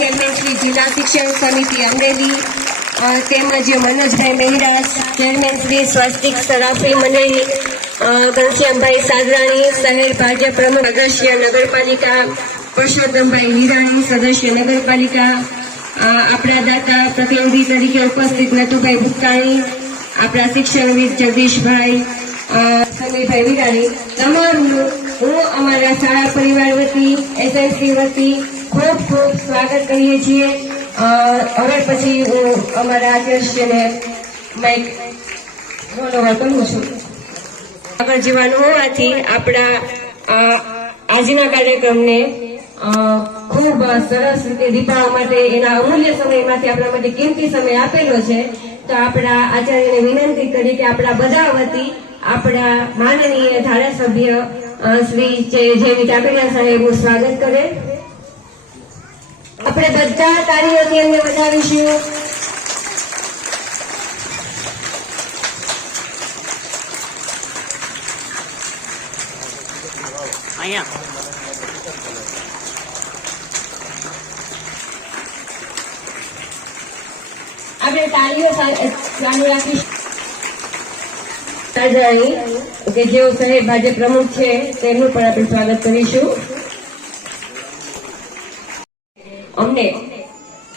Chairman Shri જિલ્લા શિક્ષણ સમિતિ અમરેલી તેમજ મનોજભાઈ મહેરાજ ચેરમેન શ્રી સ્વસ્તિક સરાફી અ, ઘનશ્યામભાઈ સાગરાણી શહેર ભાજપ પ્રમુખ સદસ્ય નગરપાલિકા પુરુષોત્તમભાઈ હિરાણી સદસ્ય નગરપાલિકા આપણા દાતા પ્રતિનિધિ તરીકે ઉપસ્થિત નતુભાઈ ભુક્તાણી આપણા શિક્ષણવિદ જગદીશભાઈ સમીરભાઈ વિરાણી તમામનું શાળા પરિવાર વતી એસઆઈસી વતી, ખૂબ ખૂબ સ્વાગત કરીએ છીએ. હવે પછી હું અમારા આચાર્યને માઇક બોલવા કહું છું. આગળ જવાનું હોવાથી આપણા આજના કાર્યક્રમને ખૂબ સરસ રીતે દીપાવવા માટે, એના અમૂલ્ય સમયમાંથી આપણા માટે કિંમતી સમય આપેલો છે. તો આપણા આચાર્યને વિનંતી કરી કે આપણા બધા વતી આપણા માનનીય ધારાસભ્ય શ્રી જે- જેવી ટાપેલા સાહેબનું સ્વાગત કરે. આપણે બધા તાળીઓથી એમને વધાવીશું. આપણે તાળીઓ ચાલુ રાખીશું. રાજાણી કે જેઓ સાહેબ ભાજપ પ્રમુખ છે, તેમનું પણ આપણે સ્વાગત કરીશું. અમને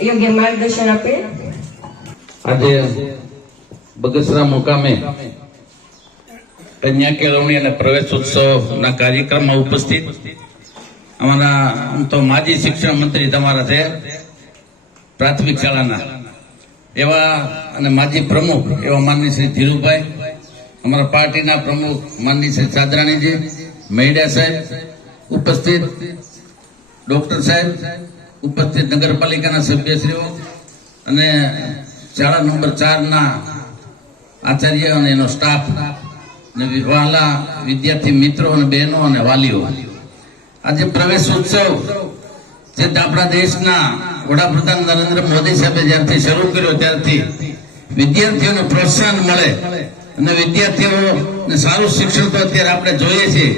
યોગ્ય માર્ગદર્શન આપે. આજે બગસરા મુકામે કન્યા કેળવણી અને પ્રવેશ ઉત્સવના કાર્યક્રમમાં ઉપસ્થિત અમારા આમ તો માજી શિક્ષણ મંત્રી તમારા છે, પ્રાથમિક શાળાના એવા અને માજી પ્રમુખ એવા માનની શ્રી ધીરુભાઈ અમારા પાર્ટીના પ્રમુખ માનની શ્રી ચાદરાણીજી મહિડા સાહેબ, ઉપસ્થિત ડોક્ટર સાહેબ, ઉપસ્થિત નગરપાલિકાના સભ્યશ્રીઓ અને શાળા નંબર ચારના આચાર્ય અને એનો સ્ટાફ અને વહાલા વિદ્યાર્થી મિત્રો અને બહેનો અને વાલીઓ. આજે પ્રવેશ ઉત્સવ જે આપણા દેશના વડાપ્રધાન નરેન્દ્ર મોદી સાહેબે જ્યારથી શરૂ કર્યો, ત્યારથી વિદ્યાર્થીઓને પ્રોત્સાહન મળે અને વિદ્યાર્થીઓ સારું શિક્ષણ તો અત્યારે આપણે જોઈએ છીએ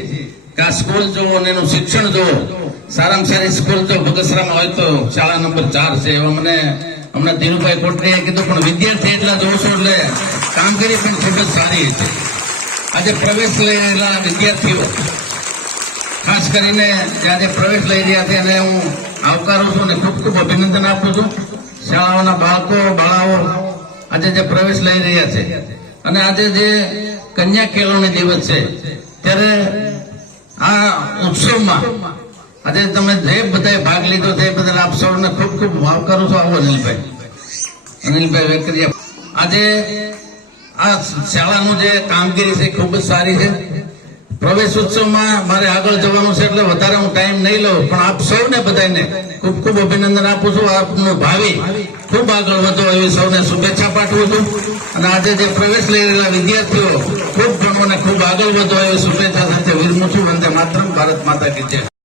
કે આ સ્કૂલ જુઓ અને એનું શિક્ષણ જુઓ સારામાં સારી સ્કૂલ તો બગસરામાં હોય તો શાળા નંબર ચાર છે. એવા મને હમણાં ધીરુભાઈ કોટરીએ કીધું, પણ વિદ્યાર્થી એટલા જોશો એટલે કામગીરી પણ ખૂબ જ સારી છે. આજે પ્રવેશ લઈ રહેલા વિદ્યાર્થીઓ, ખાસ કરીને જ્યારે પ્રવેશ લઈ રહ્યા છે, એને હું આવકારું છું અને ખૂબ ખૂબ અભિનંદન આપું છું. શાળાઓના બાળકો, બાળાઓ આજે જે પ્રવેશ લઈ રહ્યા છે અને આજે જે કન્યા કેળવણી દિવસ છે, ત્યારે આ ઉત્સવમાં આજે તમે જે બધાએ ભાગ લીધો એ બદલ આપ સૌને ખૂબ ખૂબ આવકારું છું આવો અનિલભાઈ. અનિલભાઈ વેકરિયા, આજે આ શાળાનું જે કામગીરી છે ખૂબ જ સારી છે. પ્રવેશ ઉત્સવમાં મારે આગળ જવાનું છે એટલે વધારે હું ટાઈમ નહીં લઉં. પણ આપ સૌને બધાને ખૂબ ખૂબ અભિનંદન આપું છું. આપનું ભાવિ ખૂબ આગળ વધો એવી સૌને શુભેચ્છા પાઠવું છું. અને આજે જે પ્રવેશ લઈ રહેલા વિદ્યાર્થીઓ ખૂબ ગણો અને ખૂબ આગળ વધો એવી શુભેચ્છા સાથે વિરમું છું. વંદે માતરમ. ભારત માતા કી જય.